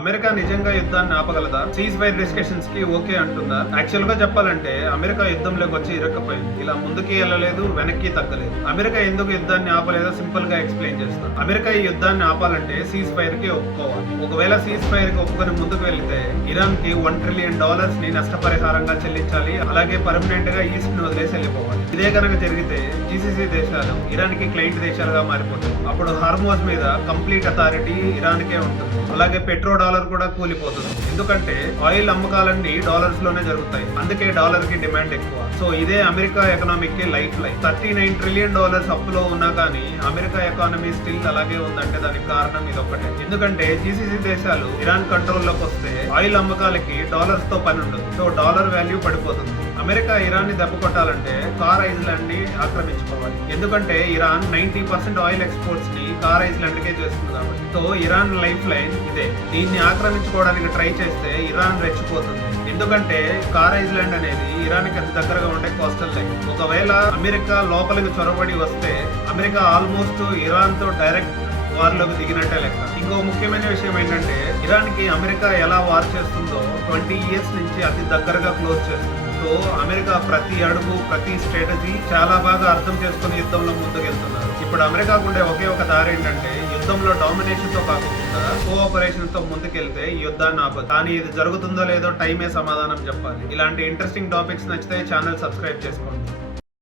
America నిజంగా యుద్ధాన్ని ఆపగలదా? Cease fire discussions కి ఓకే అంటుందా? యాక్చువల్ గా చెప్పాలంటే అమెరికా యుద్ధంలోకి వచ్చి ఇరక్కపోయింది. ఇలా ముందుకి వెళ్ళలేదు, వెనక్కి తగ్గలేదు. అమెరికా ఎందుకు యుద్ధాన్ని ఆపలేదో సింపుల్ గా ఎక్స్ప్లెయిన్ చేస్తాం. అమెరికా ఈ యుద్ధాన్ని ఆపాలంటే సీజ్ ఫైర్ కి ఒప్పుకోవాలి. ఒకవేళ సీజ్ ఫైర్ కి ఒప్పుకొని ముందుకు వెళ్తే ఇరాన్ కి $1 ట్రిలియన్ ని నష్టపరిహారంగా చెల్లించాలి. అలాగే పర్మనెంట్ గా ఈస్ట్ ని వదిలేసి వెళ్ళిపోవాలి. ఇదే కనుక జరిగితే జీసీసీ దేశాలు ఇరాన్ కి క్లయింట్ దేశాలుగా మారిపోతాయి. అప్పుడు హార్మోజ్ మీద కంప్లీట్ అథారిటీ ఇరాన్ కే ఉంటుంది. అలాగే పెట్రో డాలర్ కూడా కూలిపోతుంది. ఎందుకంటే ఆయిల్ అమ్మకాలన్నీ డాలర్స్ లోనే జరుగుతాయి. అందుకే డాలర్ కి డిమాండ్ ఎక్కువ. సో ఇదే అమెరికా ఎకనామిక్ కి లైఫ్ లైన్. $39 ట్రిలియన్ అప్పులో ఉన్నా కానీ అమెరికా ఎకానమీ స్టిల్ అలాగే ఉందంటే దానికి కారణం ఇది ఒక్కటే. ఎందుకంటే జీసీసీ దేశాలు ఇరాన్ కంట్రోల్ లోకి వస్తే ఆయిల్ అమ్మకాలకి డాలర్స్ తో పని ఉండదు. సో డాలర్ వాల్యూ పడిపోతుంది. అమెరికా ఇరాన్ ని దెబ్బ కొట్టాలంటే కార్ ఐలాండ్ ని ఆక్రమించుకోవాలి. ఎందుకంటే ఇరాన్ 90% ఆయిల్ ఎక్స్పోర్ట్స్ ని కార్ ఐలాండ్ కే చేస్తుంది కాబట్టి. సో ఇరాన్ లైఫ్ లైన్ ఇదే. దీన్ని ఆక్రమించుకోవడానికి ట్రై చేస్తే ఇరాన్ రెచ్చిపోతుంది. ఎందుకంటే కార్ ఐలాండ్ అనేది ఇరాన్ కి అతి దగ్గరగా ఉండే కోస్టల్ లైన్. ఒకవేళ అమెరికా లోపలికి చొరబడి వస్తే అమెరికా ఆల్మోస్ట్ ఇరాన్ తో డైరెక్ట్ వార్లోకి దిగినట్టే లెక్క. ఇంకో ముఖ్యమైన విషయం ఏంటంటే ఇరాన్ కి అమెరికా ఎలా వార్ చేస్తుందో 20 ఇయర్స్ నుంచి అతి దగ్గరగా క్లోజ్ చేస్తుంది. సో అమెరికా ప్రతి అడుగు, ప్రతి స్ట్రాటజీ చాలా బాగా అర్థం చేసుకుని యుద్ధంలో ముందుకెళ్తున్నారు. ఇప్పుడు అమెరికాకు ఉండే ఒకే ఒక దారి ఏంటంటే యుద్ధంలో డామినేషన్ తో కాకుండా కోఆపరేషన్ తో ముందుకెళ్తే ఈ యుద్ధాన్ని ఆపదు. కానీ ఇది జరుగుతుందో లేదో టైమే సమాధానం చెప్పాలి. ఇలాంటి ఇంట్రెస్టింగ్ టాపిక్స్ నచ్చితే ఛానల్ సబ్స్క్రైబ్ చేసుకోండి.